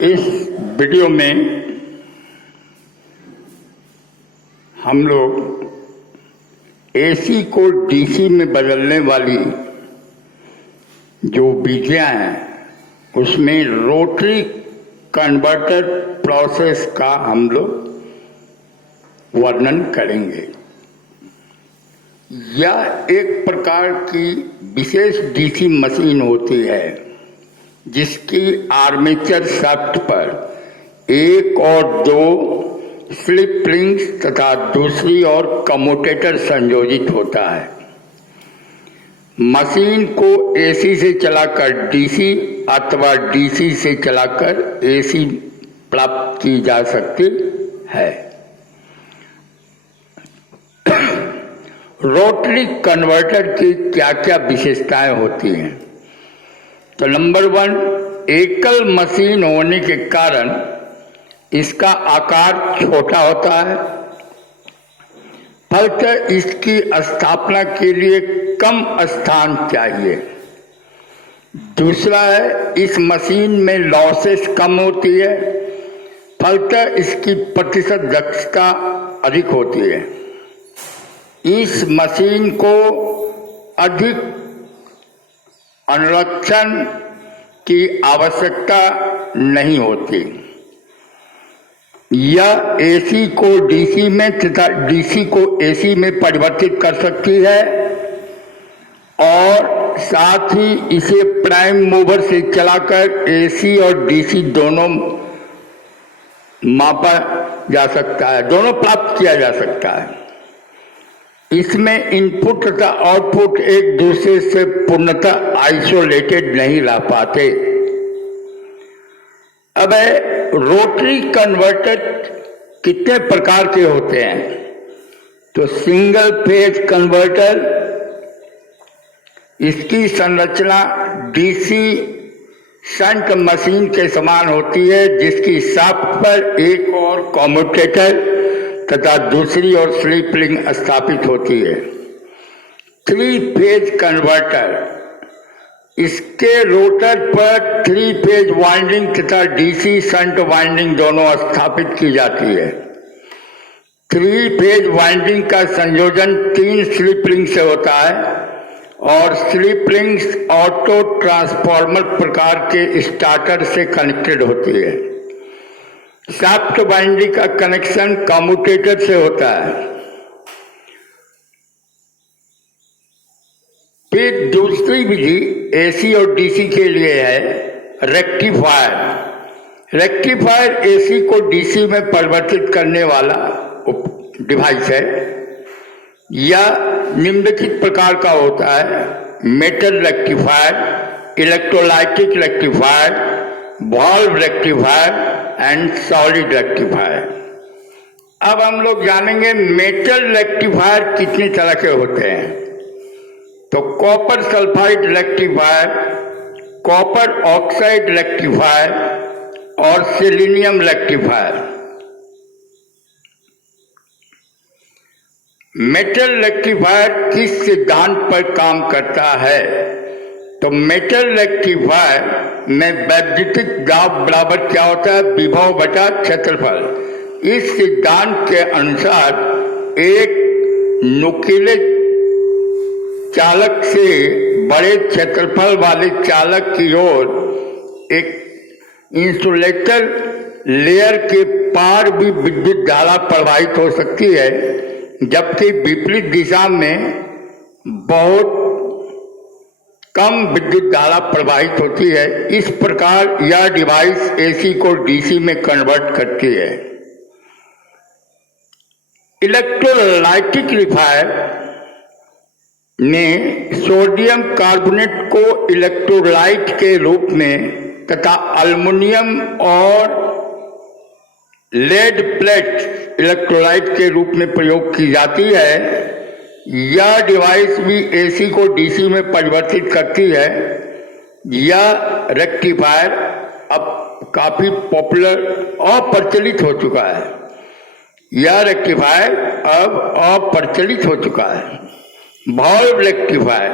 इस वीडियो में हम लोग एसी को डीसी में बदलने वाली जो विधियां हैं उसमें रोटरी कन्वर्टर प्रोसेस का हम लोग वर्णन करेंगे। यह एक प्रकार की विशेष डीसी मशीन होती है जिसकी आर्मेचर शाफ्ट पर एक और दो स्लिप रिंग्स तथा दूसरी ओर कम्यूटेटर संयोजित होता है। मशीन को एसी से चलाकर डीसी अथवा डीसी से चलाकर एसी प्राप्त की जा सकती है। रोटरी कन्वर्टर की क्या क्या विशेषताएं होती हैं? तो नंबर 1, एकल मशीन होने के कारण इसका आकार छोटा होता है, फलतः इसकी स्थापना के लिए कम स्थान चाहिए। दूसरा है, इस मशीन में लॉसेस कम होती है, फलतः इसकी प्रतिशत दक्षता अधिक होती है। इस मशीन को अधिक अनुरक्षण की आवश्यकता नहीं होती। यह एसी को डीसी में तथा डीसी को एसी में परिवर्तित कर सकती है और साथ ही इसे प्राइम मूवर से चलाकर एसी और डीसी दोनों मापा जा सकता है, दोनों प्राप्त किया जा सकता है। इसमें इनपुट तथा आउटपुट एक दूसरे से पूर्णतः आइसोलेटेड नहीं रह पाते। अब रोटरी कन्वर्टर कितने प्रकार के होते हैं? तो सिंगल फेज कन्वर्टर, इसकी संरचना डीसी शंट मशीन के समान होती है जिसकी शाफ्ट पर एक और कम्यूटेटर तथा दूसरी ओर स्लिप रिंग स्थापित होती है। 3 फेज कन्वर्टर, इसके रोटर पर 3 फेज वाइंडिंग तथा डीसी शंट वाइंडिंग दोनों स्थापित की जाती है। 3 फेज वाइंडिंग का संयोजन 3 स्लिप रिंग से होता है और स्लिप रिंग्स ऑटो ट्रांसफार्मर प्रकार के स्टार्टर से कनेक्टेड होती है। शाफ्ट वाइंडिंग का कनेक्शन कम्यूटेटर से होता है। फिर दूसरी विधि एसी और डीसी के लिए है रेक्टिफायर। रेक्टिफायर एसी को डीसी में परिवर्तित करने वाला डिवाइस है। यह निम्नलिखित प्रकार का होता है: metal rectifier, electrolytic rectifier, valve rectifier and solid rectifier. अब हम लोग जानेंगे मेटल रेक्टिफायर कितनी तरह के होते हैं। तो copper sulphide rectifier, copper oxide rectifier और सेलेनियम रेक्टिफायर। मेटल रेक्टिफायर किस सिद्धांत पर काम करता है? तो मेटल रेक्टिफायर में वैद्युतिक दाब बराबर क्या होता है? विभव बटा क्षेत्रफल। इस सिद्धांत के अनुसार एक नुकीले चालक से बड़े क्षेत्रफल वाले चालक की ओर एक इंसुलेटर लेयर के पार भी विद्युत धारा प्रवाहित हो सकती है, जबकि विपरीत दिशा में बहुत कम विद्युत धारा प्रवाहित होती है। इस प्रकार यह डिवाइस एसी को डीसी में कन्वर्ट करती है। इलेक्ट्रोलाइटिक रेक्टिफायर में सोडियम कार्बोनेट को इलेक्ट्रोलाइट के रूप में तथा एल्युमिनियम और लेड प्लेट इलेक्ट्रोलाइट के रूप में प्रयोग की जाती है। यह डिवाइस भी एसी को डीसी में परिवर्तित करती है। यह रेक्टिफायर अब काफी पॉपुलर और प्रचलित हो चुका है। यह रेक्टिफायर अब अप्रचलित हो चुका है। वॉल्व रेक्टिफायर,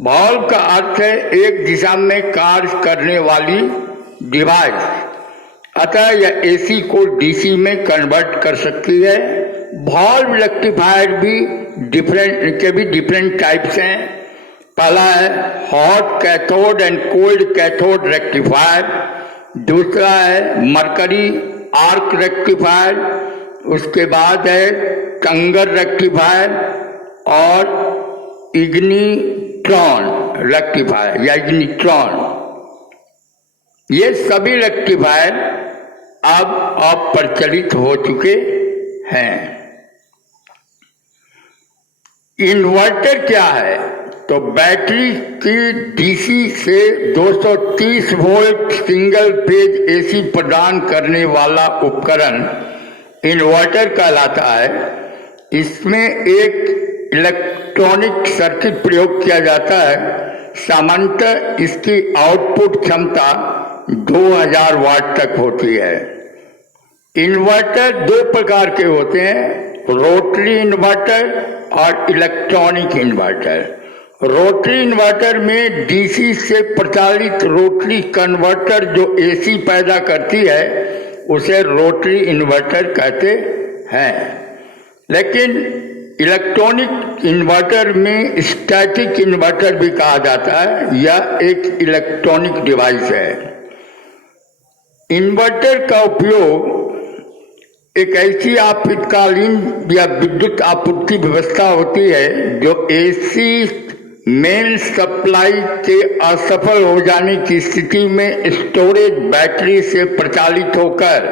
वॉल्व का अर्थ है एक दिशा में कार्य करने वाली डिवाइस। अतः यह एसी को डीसी में कन्वर्ट कर सकती है। वॉल्व रेक्टिफायर भी डिफरेंट टाइप्स हैं। पहला है hot cathode and cold cathode rectifier, दूसरा है मरकरी आर्क रेक्टिफायर, उसके बाद है कंगर रेक्टिफायर और इग्निट्रॉन रेक्टिफायर या इग्निट्रॉन। ये सभी रेक्टिफायर अब अप्रचलित हो चुके हैं। इन्वर्टर क्या है? तो बैटरी की डीसी से 230 वोल्ट सिंगल फेज एसी प्रदान करने वाला उपकरण इन्वर्टर कहलाता है। इसमें एक इलेक्ट्रॉनिक सर्किट प्रयोग किया जाता है। सामान्यतः इसकी आउटपुट क्षमता 2000 वाट तक होती है। इन्वर्टर दो प्रकार के होते हैं, रोटरी इन्वर्टर और इलेक्ट्रॉनिक इन्वर्टर। रोटरी इन्वर्टर में डीसी से प्रचालित रोटरी कन्वर्टर जो एसी पैदा करती है उसे रोटरी इन्वर्टर कहते हैं। लेकिन इलेक्ट्रॉनिक इन्वर्टर में स्टैटिक इन्वर्टर भी कहा जाता है। यह एक इलेक्ट्रॉनिक डिवाइस है। इन्वर्टर का उपयोग एक ऐसी आपातकालीन या विद्युत आपूर्ति व्यवस्था होती है जो एसी मेन सप्लाई के असफल हो जाने की स्थिति में स्टोरेज बैटरी से प्रचालित होकर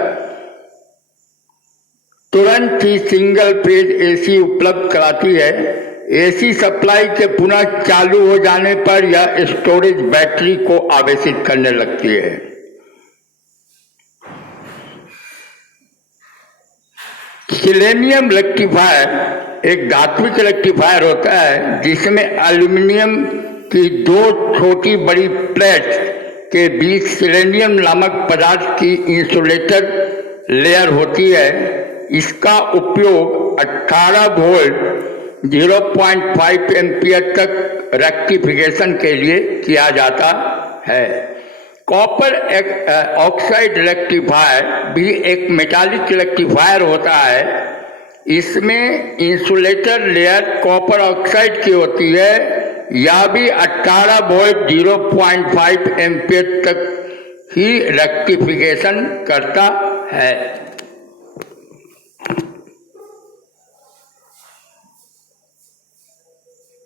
तुरंत ही सिंगल फेज एसी उपलब्ध कराती है। एसी सप्लाई के पुनः चालू हो जाने पर यह स्टोरेज बैटरी को आवेशित करने लगती है। सिलेनियम रेक्टिफायर एक धात्विक रेक्टिफायर होता है जिसमें एल्यूमिनियम की दो छोटी बड़ी प्लेट के बीच सिलेनियम नामक पदार्थ की इंसुलेटर लेयर होती है। इसका उपयोग 18 वोल्ट 0.5 एम्पियर तक रेक्टिफिकेशन के लिए किया जाता है। कॉपर ऑक्साइड रेक्टिफायर भी एक मेटालिक रेक्टिफायर होता है। इसमें इंसुलेटर लेयर कॉपर ऑक्साइड की होती है। यह भी 18 वोल्ट 0.5 एम्पियर तक ही रेक्टिफिकेशन करता है।